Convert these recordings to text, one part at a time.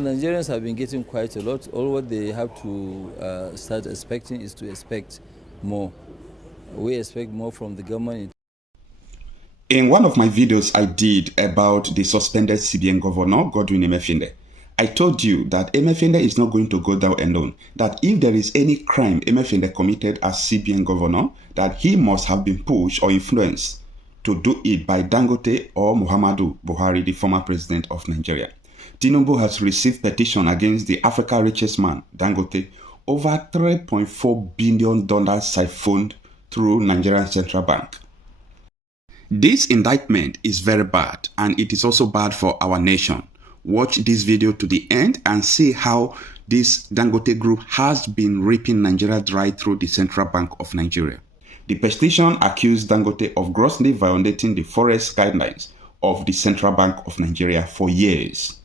Well, Nigerians have been getting quite a lot. All what they have to start expecting is to expect more. We expect more from the government. In one of my videos I did about the suspended CBN governor, Godwin Emefiele, I told you that Emefiele is not going to go down alone, that if there is any crime Emefiele committed as CBN governor, that he must have been pushed or influenced to do it by Dangote or Muhammadu Buhari, the former president of Nigeria. Tinubu has received petition against the Africa's richest man, Dangote, over $3.4 billion siphoned through Nigerian Central Bank. This indictment is very bad, and it is also bad for our nation. Watch this video to the end and see how this Dangote group has been ripping Nigeria dry through the Central Bank of Nigeria. The petition accused Dangote of grossly violating the forex guidelines of the Central Bank of Nigeria for years.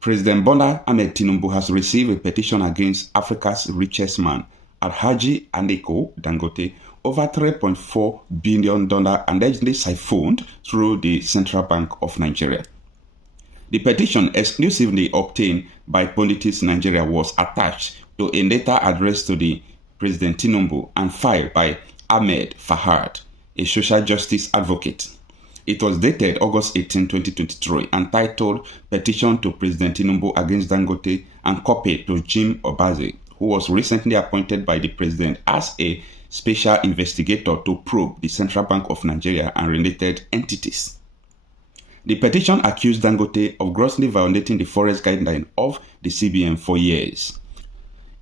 President Bola Ahmed Tinubu has received a petition against Africa's richest man, Alhaji Aliko Dangote, over $3.4 billion allegedly siphoned through the Central Bank of Nigeria. The petition, exclusively obtained by Politics Nigeria, was attached to a letter addressed to the President Tinubu and filed by Ahmed Fahad, a social justice advocate. It was dated August 18, 2023, and titled Petition to President Tinubu against Dangote, and copied to Jim Obaze, who was recently appointed by the president as a special investigator to probe the Central Bank of Nigeria and related entities. The petition accused Dangote of grossly violating the forex guideline of the CBN for years.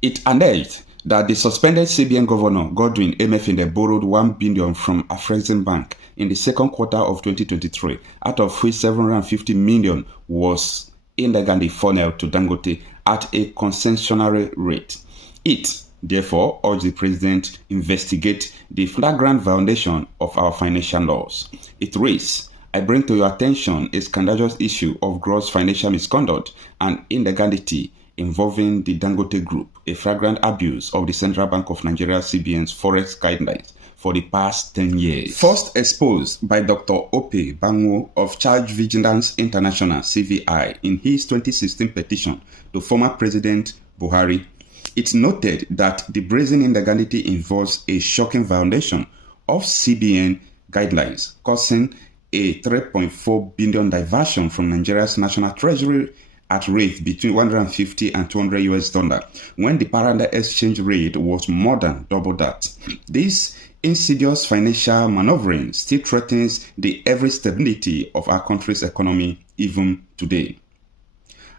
It alleged that the suspended CBN governor, Godwin Emefiele, borrowed $1 billion from Afreximbank in the second quarter of 2023, out of which $750 million was illegally funneled to Dangote at a concessionary rate. It therefore urged the president investigate the flagrant violation of our financial laws. It reads, I bring to your attention a scandalous issue of gross financial misconduct and illegality involving the Dangote Group, a flagrant abuse of the Central Bank of Nigeria CBN's forex guidelines for the past 10 years. First exposed by Dr. Ope Banwo of Charge Vigilance International (CVI) in his 2016 petition to former President Buhari, it noted that the brazen illegality involves a shocking violation of CBN guidelines, causing a $3.4 billion diversion from Nigeria's national treasury at rate between 150 and 200 US dollar, when the parallel exchange rate was more than double that. This insidious financial maneuvering still threatens the every stability of our country's economy even today.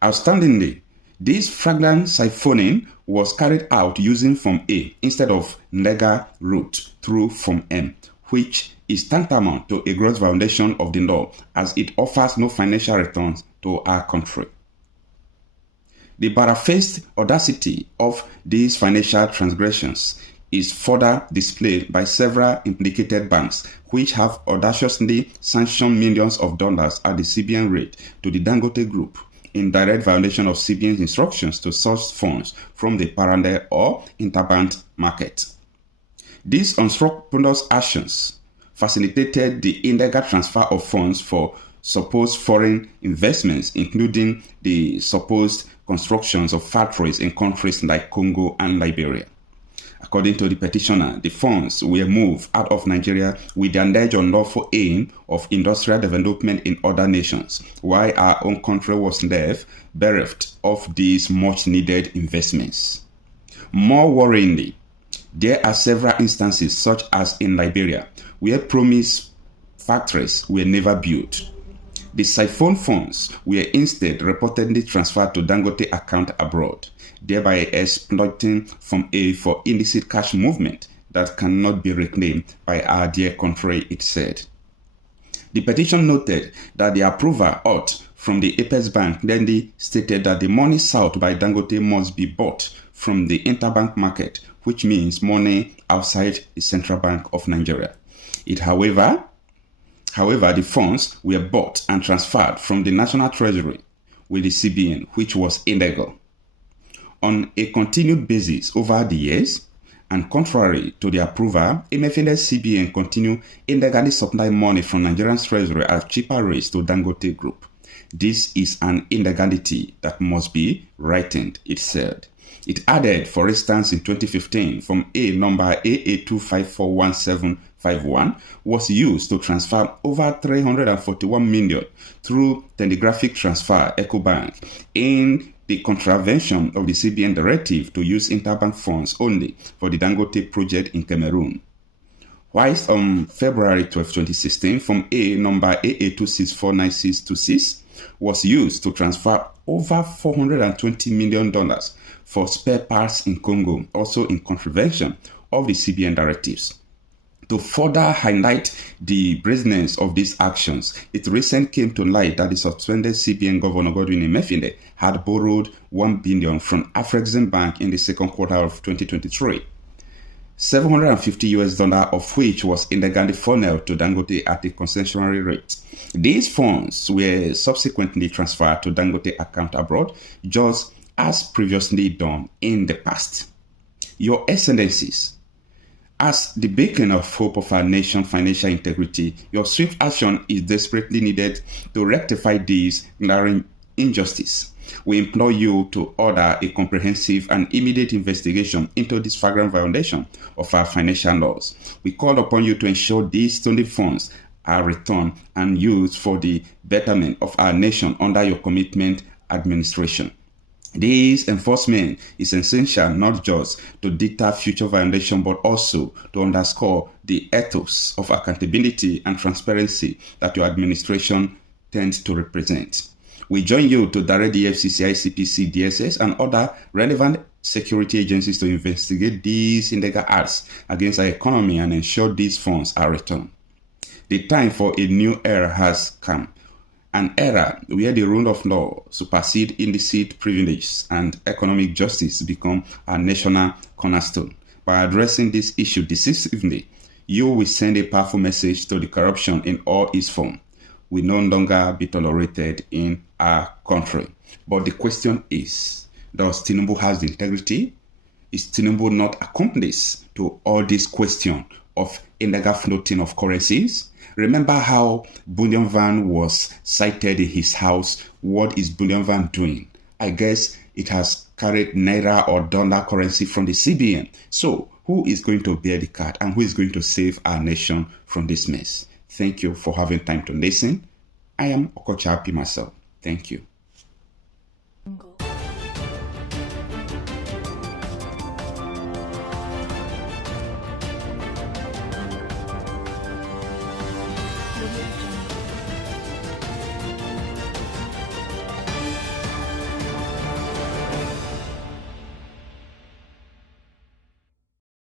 Outstandingly, this flagrant siphoning was carried out using Form A instead of legal route through Form M, which is tantamount to a gross violation of the law, as it offers no financial returns to our country. The barefaced audacity of these financial transgressions is further displayed by several implicated banks, which have audaciously sanctioned millions of dollars at the CBN rate to the Dangote Group, in direct violation of CBN's instructions to source funds from the parallel or interbank market. These unscrupulous actions facilitated the illegal transfer of funds for supposed foreign investments, including the supposed constructions of factories in countries like Congo and Liberia. According to the petitioner, the funds were moved out of Nigeria with the alleged unlawful aim of industrial development in other nations, while our own country was left bereft of these much-needed investments. More worryingly, there are several instances, such as in Liberia, where promised factories were never built. The siphoned funds were instead reportedly transferred to Dangote account abroad, thereby exploiting Form A for illicit cash movement that cannot be reclaimed by our dear country, it said. The petition noted that the approval ought from the Apex Bank clearly stated that the money sought by Dangote must be bought from the interbank market, which means money outside the Central Bank of Nigeria. However, the funds were bought and transferred from the National Treasury with the CBN, which was illegal. On a continued basis over the years, and contrary to the approval, Emefiele's CBN continued illegally supply money from Nigerian Treasury at cheaper rates to Dangote Group. This is an illegality that must be rightened, it said. It added, for instance, in 2015, from A number AA2541751 was used to transfer over 341 million through telegraphic transfer EcoBank in the contravention of the CBN directive to use interbank funds only for the Dangote project in Cameroon. Whilst on February 12, 2016, from A number AA2649626 was used to transfer over $420 million for spare parts in Congo, also in contravention of the CBN directives. To further highlight the brazenness of these actions, it recently came to light that the suspended CBN Governor Godwin Emefiele had borrowed $1 billion from Afrexim Bank in the second quarter of 2023. $750 of which was illegally funneled to Dangote at a concessionary rate. These funds were subsequently transferred to Dangote account abroad, just as previously done in the past. Your Excellencies, as the beacon of hope of our nation's financial integrity, your swift action is desperately needed to rectify this glaring injustice. We implore you to order a comprehensive and immediate investigation into this flagrant violation of our financial laws. We call upon you to ensure these stolen funds are returned and used for the betterment of our nation under your commitment administration. This enforcement is essential not just to deter future violation, but also to underscore the ethos of accountability and transparency that your administration tends to represent. We join you to direct the FCC, ICPC, DSS, and other relevant security agencies to investigate these illegal acts against our economy and ensure these funds are returned. The time for a new era has come. An era where the rule of law supersedes illicit privileges and economic justice become a national cornerstone. By addressing this issue decisively, you will send a powerful message to the corruption in all its forms. Will no longer be tolerated in our country. But the question is, does Tinubu have the integrity? Is Tinubu not accomplice to all this question of illegal floating of currencies? Remember how Bullion Van was cited in his house. What is Bullion Van doing? I guess it has carried Naira or dollar currency from the CBN. So who is going to bear the cut and who is going to save our nation from this mess? Thank you for having time to listen. I am Okocha Happy myself. Thank you.